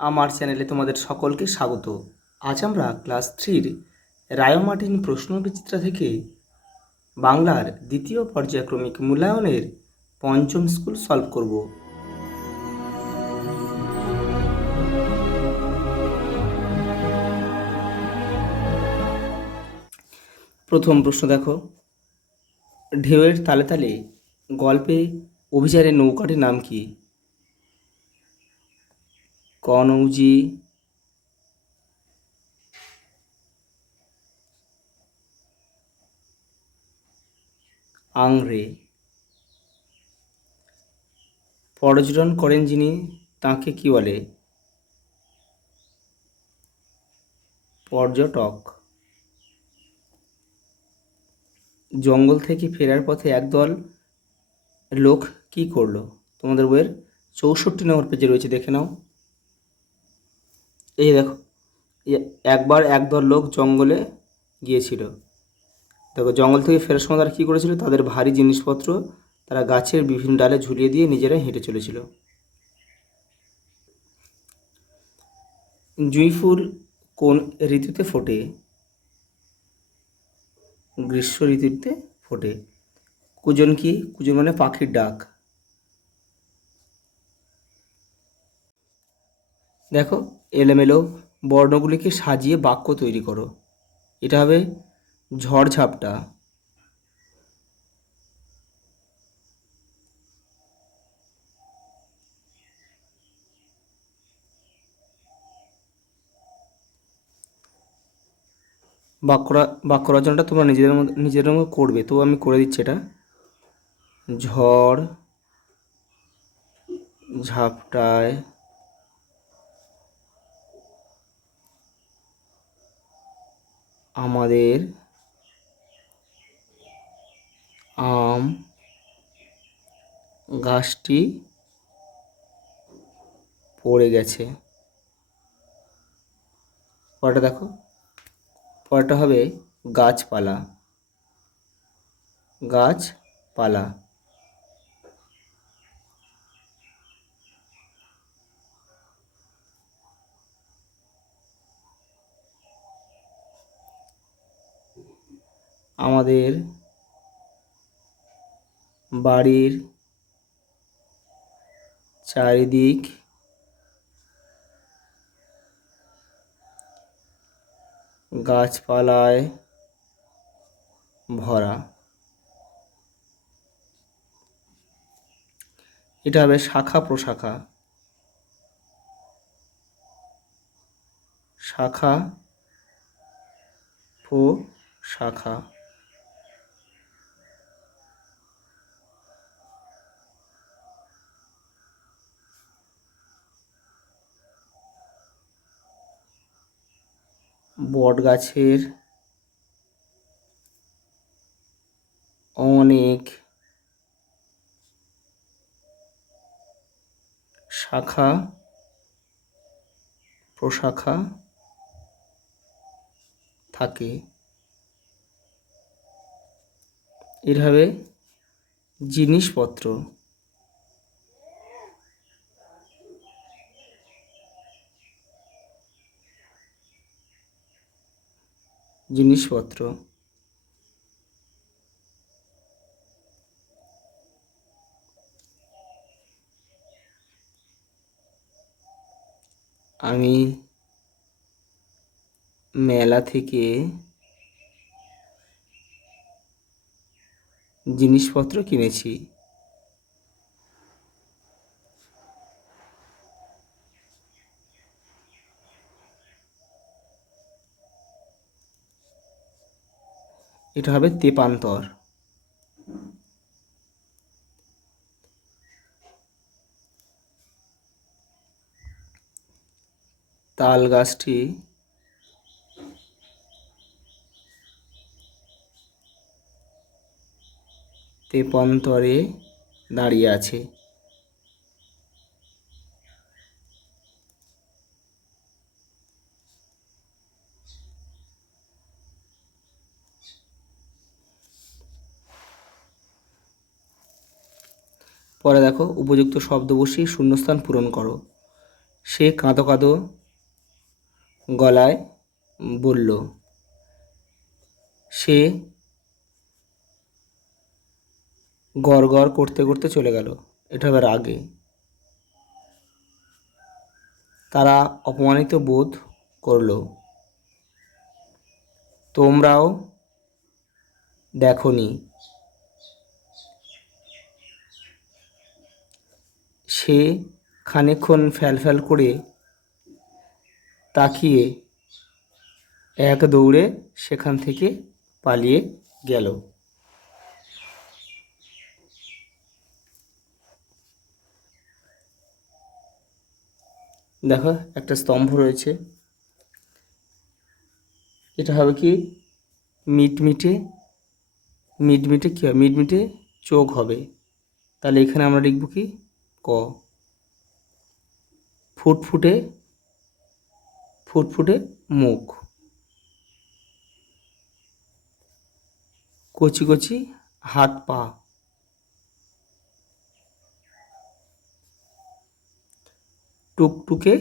আমার চ্যানেলে তোমাদের সকলকে স্বাগত। আজ আমরা ক্লাস 3-র রায়োমার্টিন প্রশ্নবিচিত্রা থেকে বাংলার দ্বিতীয় পর্যায়ক্রমিক মূল্যায়নের পঞ্চম স্কুল সলভ করব। প্রথম প্রশ্ন দেখো, ঢেউয়ের তালে তালে গল্পে অভিযানের নৌকাটির নাম কি? কনৌজি, আংরে। পর্যটন করেন যিনি তাকে কি বলে? পর্যটক। জঙ্গল থেকে ফেরার পথে একদল লোক কি করলো? তোমাদের বইয়ের 64 নম্বর পেজে রয়েছে, দেখে নাও। এই দেখো, একবার একদল লোক জঙ্গলে গিয়েছিল। দেখো, জঙ্গল থেকে ফেরার সময় তারা কী করেছিল? তাদের ভারী জিনিসপত্র তারা গাছের বিভিন্ন ডালে ঝুলিয়ে দিয়ে নিজেরা হেঁটে চলেছিল। জুঁই ফুল কোন ঋতুতে ফোটে? গ্রীষ্ম ঋতুতে ফোটে। কুজন কি? কুজন মানে পাখির ডাক। দেখো, এলোমেলো বর্ণগুলিকে সাজিয়ে বাক্য তৈরি করো। এটা হবে ঝড়ঝাপটা। বাক্য রচনাটা তোমরা নিজেদের মতো করবে, তো আমি করে দিচ্ছি এটা। ঝড় ঝাপটায় আমাদের আম গাছটি পড়ে গেছে। পরেরটা দেখো, পরেরটা হবে গাছপালা। গাছপালা। আমাদের বাড়ির চারিদিক গাছপালায় ভরা। এটা হবে শাখা প্রশাখা। শাখা প্রশাখা। বট গাছের অনেক শাখা প্রশাখা থাকে। এভাবে জিনিসপত্র। জিনিসপত্র। আমি মেলা থেকে জিনিসপত্র কিনেছি। এটা হবে তেপান্তর। তাল গাছটি তেপান্তরে দাঁড়িয়ে আছে। পরে দেখো, উপযুক্ত শব্দ বসিয়ে শূন্যস্থান পূরণ করো। সে কাঁদো কাঁদো গলায় বলল। সে গড় গড় করতে করতে চলে গেল। এটা হবে রাগে। তারা অপমানিত বোধ করল। তোমরাও দেখোনি। সে খানিকক্ষণ ফ্যালফ্যাল করে তাকিয়ে এক দৌড়ে সেখান থেকে পালিয়ে গেল। দেখো একটা স্তম্ভ রয়েছে। এটা হবে কি মিটমিটে। মিটমিটে কী হবে? মিটমিটে চোখ হবে। তাহলে এখানে আমরা লিখব কি ক। ফুটফুটে ফুটফুটে মুখ। কচি কচি হাত পা। টুকটুকে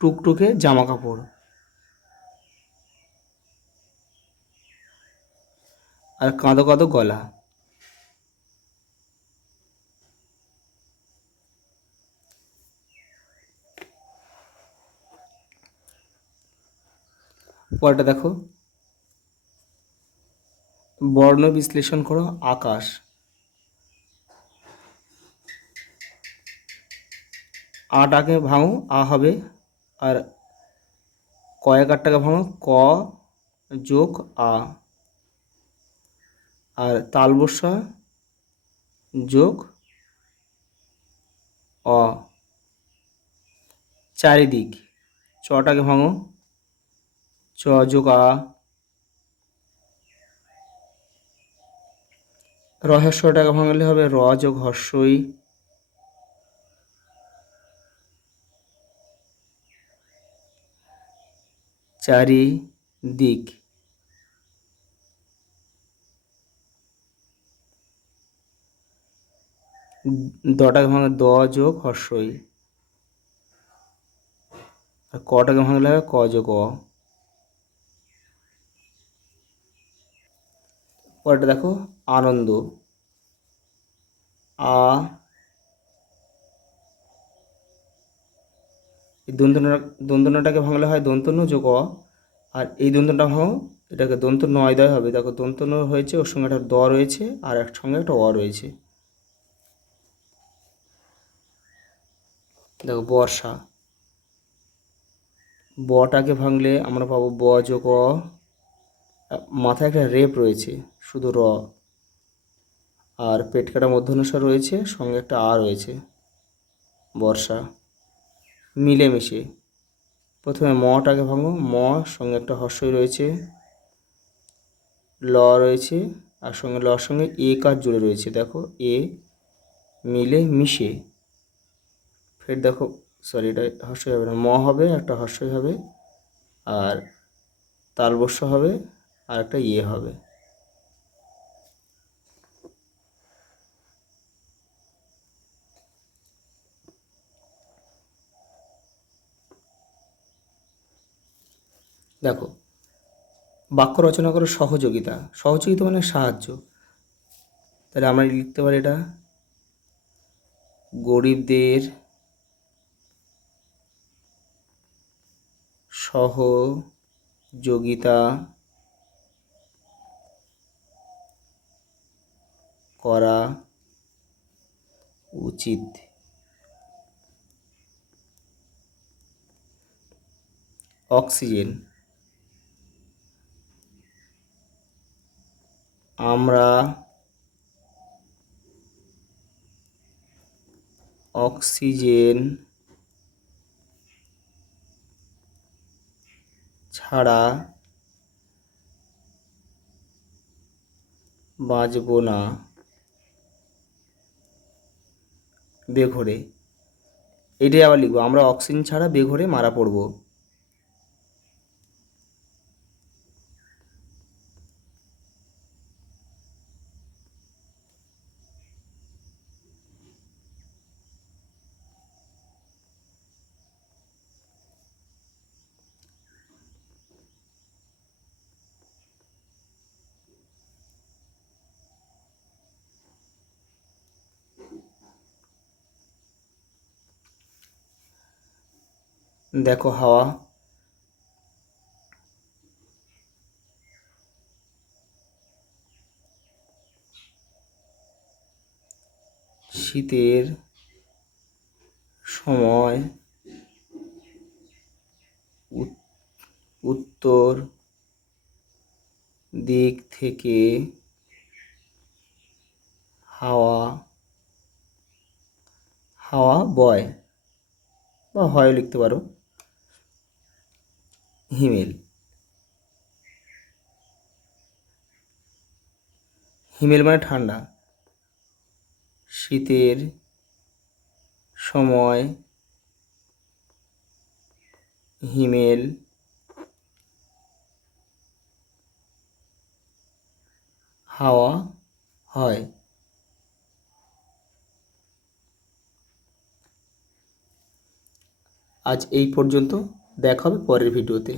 টুকটুকে জামা কাপড়। আর কাঁদো কাঁদো গলা। পরেরটা দেখো, বর্ণ বিশ্লেষণ করো আকাশ। আটাকে ভাঙো আ হবে, আর কয়েকারটাকে ভাঙো ক যোগ আ, আর তালবস্যা যোগ অ। চারিদিক, চটাকে ভাঙো চ যোগ আ। রহস্যটাকে ভাঙলে হবে র যোগ হর্ষই। চারিদিক, দটাকে ভাঙলে দ যোগ হর্ষই, আর কটাকে ভাঙলে হবে ক যোগ অ। পরেরটা দেখো আনন্দ। আ, এই দন্তটাকে ভাঙলে হয় দন্তন্য যোগ অ, আর এই দন্তটা ভাঙো এটাকে দন্ত নয় দয় হবে। দেখো দন্তন্য হয়েছে, ওর সঙ্গে একটা দ রয়েছে আর এক সঙ্গে একটা অ রয়েছে। দেখো বর্ষা। বটাকে ভাঙলে আমরা পাবো ব যোগ অ, মাথায় একটা রেপ রয়েছে শুধু র, আর পেট কাটা মধ্যনুস্বার রয়েছে, সঙ্গে একটা আ রয়েছে বর্ষা। মিলেমিশে, প্রথমে মটাকে ভাঙো ম, সঙ্গে একটা হর্ষই রয়েছে, ল রয়েছে, আর সঙ্গে লর সঙ্গে এ কার জুড়ে রয়েছে। দেখো এ মিলে মিশে। ফের দেখো সরি এটা হর্ষই হবে না, ম হবে, একটা হর্ষই হবে, আর তালবস্য হবে, আর একটা ইয়ে হবে। দেখো বাক্য রচনা করো সহযোগিতা। সহযোগিতা মানে সাহায্য। তাহলে আমরা লিখতে পারি এটা গরিবদের সহযোগিতা করা উচিত। অক্সিজেন, আমরা অক্সিজেন ছাড়া বাঁচব না বেঘোরে। এটাই আবার লিখবো, আমরা অক্সিজেন ছাড়া বেঘোরে মারা পড়ব। দেখো হাওয়া। শীতের সময় উত্তর দিক থেকে হাওয়া বয়, বা হয় লিখতে পারো। হিমেল। হিমেল মানে ঠান্ডা। শীতের সময় হিমেল হাওয়া হয়। আজ এই পর্যন্ত, দেখা হবে পরের ভিডিওতে।